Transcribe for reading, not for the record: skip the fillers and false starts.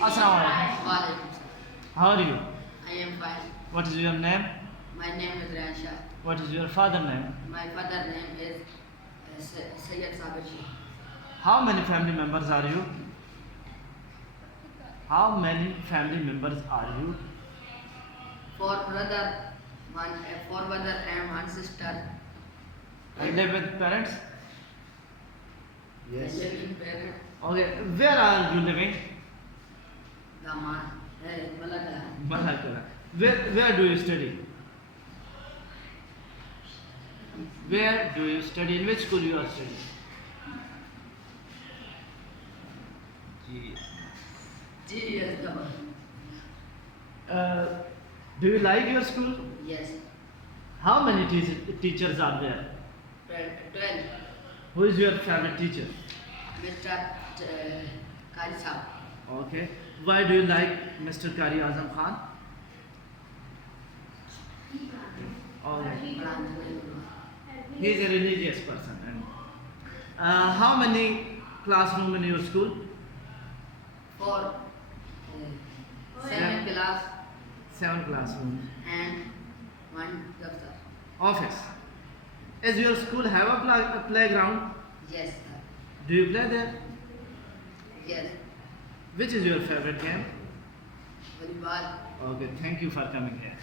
Assalamu alaikum. Walaikum. How are you? I am fine. What is your name? My name is Rayan Shah. What is your father name? My father name is Syed Sabir. How many family members are you? How many family members are you? Four brother and one sister. You live with parents? I live in parent. Okay, where are you living? Daman. Malaka. Malakara. Where do you study? Where do you study? In which school you are studying? Yes, Daman. Do you like your school? Yes. How many teachers are there? 12. Who is your favorite teacher? Mr. Kari Shah. Okay. Why do you like Mr. Kari Azam Khan? Okay. He is a religious person. And, how many classrooms in your school? 4. 7 class 7 classrooms. and 1 doctor. Office. Does your school have a playground? Yes, sir. Do you play there? Yes. Which is your favorite game? Volleyball. Okay, thank you for coming here.